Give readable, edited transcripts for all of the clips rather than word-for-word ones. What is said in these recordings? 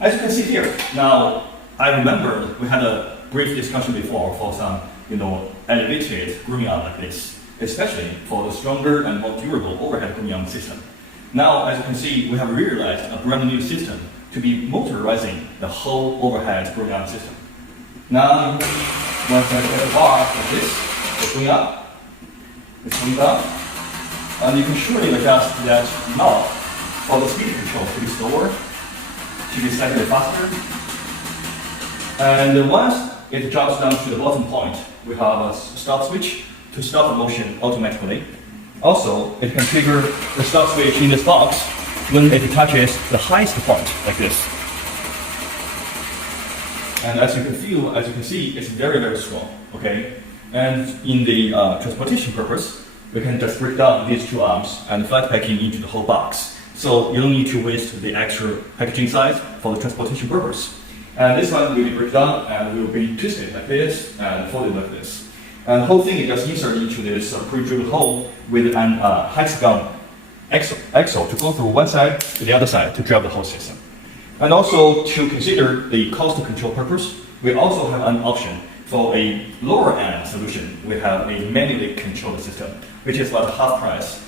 As you can see here, now I remember we had a brief discussion before for some, elevated grooming arm like this, especially for the stronger and more durable overhead grooming arm system. Now, as you can see, we have realized a brand new system to be motorizing the whole overhead grooming arm system. Now, once I get the bar like this, it's going up, it's going down, and you can surely adjust that knob for the speed control to be slower, to be slightly faster. And once it drops down to the bottom point, we have a stop switch to stop the motion automatically. Also, it can trigger the stop switch in this box when it touches the highest point, like this. And as you can see, it's very, very strong, okay? And in the transportation purpose, we can just break down these two arms and flat packing into the whole box. So you don't need to waste the extra packaging size for the transportation purpose. And this one will be break down and will be twisted like this and folded like this. And the whole thing is just inserted into this pre-drilled hole with an hexagon axle to go through one side to the other side to drive the whole system. And also to consider the cost control purpose, we also have an option for a lower end solution. We have a manually controlled system, which is about half price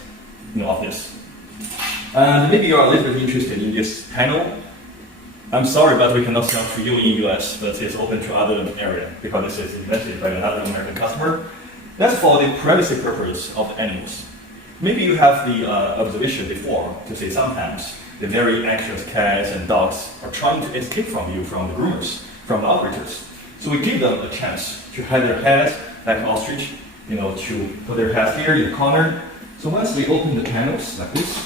of this. And maybe you're a little bit interested in this panel. I'm sorry, but we cannot sell to you in US, but it's open to other area because this is invented by another American customer. That's for the privacy purpose of the animals. Maybe you have the observation before to say sometimes the very anxious cats and dogs are trying to escape from you, from the groomers, from the operators. So we give them a chance to hide their heads like an ostrich, to put their heads here in the corner. So once we open the panels like this,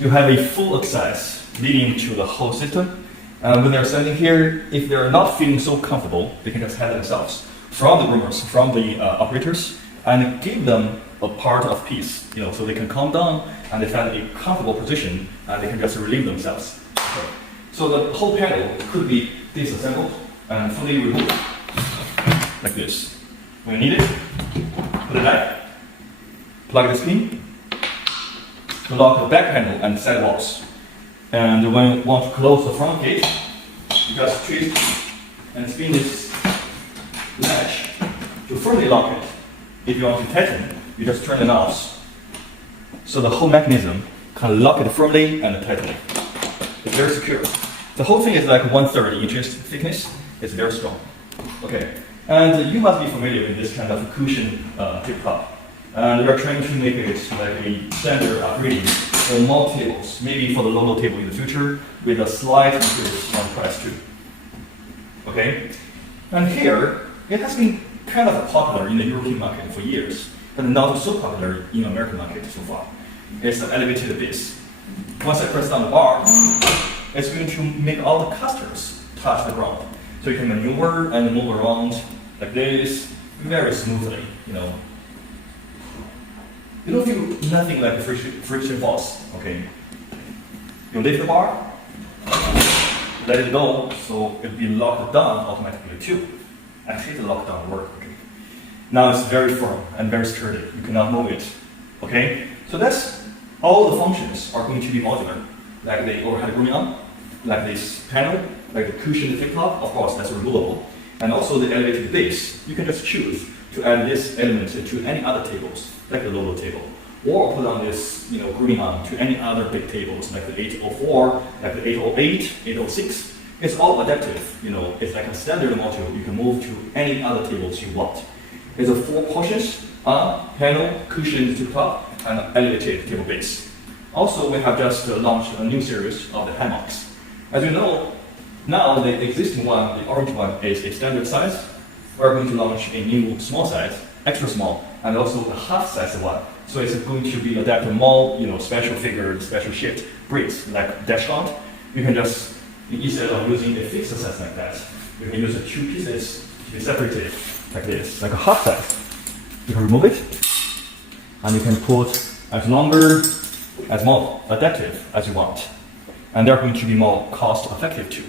you have a full access leading to the whole system. And when they're standing here, if they're not feeling so comfortable, they can just hide themselves from the groomers, from the operators, and give them a part of peace, so they can calm down and they find a comfortable position and they can just relieve themselves. Okay. So the whole panel could be disassembled and fully removed, like this. When you need it, put it back, plug this in, lock the back panel and side walls. And when you want to close the front gate, you just twist and spin this latch to firmly lock it. If you want to tighten, you just turn the knobs. So the whole mechanism can lock it firmly and tighten it. It's very secure. The whole thing is like 1/3 inches thickness. It's very strong. Okay, and you must be familiar with this kind of cushion tip top. And we're trying to make it like a standard upgrading for more tables, maybe for the low table in the future, with a slight increase on price too. Okay, and here it has been kind of popular in the European market for years, but not so popular in the American market so far. It's an elevated base. Once I press down the bar, it's going to make all the casters touch the ground. So you can maneuver and move around like this very smoothly, You don't feel nothing like friction force, okay? You lift the bar, let it go, so it'll be locked down automatically too. Actually, the lockdown work, okay? Now it's very firm and very sturdy. You cannot move it, okay? So that's all the functions are going to be modular, like the overhead grooming arm, like this panel, like the cushion flip top, of course, that's removable, and also the elevated base. You can just choose to add this element to any other tables, like the low table, or put on this, grooming arm to any other big tables, like the 804, like the 808, 806. It's all adaptive, it's like a standard module. You can move to any other tables you want. It's a 4 portions: arm, panel, cushion to top, and elevated table base. Also, we have just launched a new series of the hammocks. As you know, now the existing one, the orange one, is a standard size. We're going to launch a new small size, extra small, and also a half size one. So it's going to be adapted more, special figured, special shaped bricks like dash mount. You can just, instead of using a fixed size like that, you can use the 2 pieces to be separated like this, like a half size. You can remove it, and you can put as longer, as more adaptive as you want. And they're going to be more cost effective too.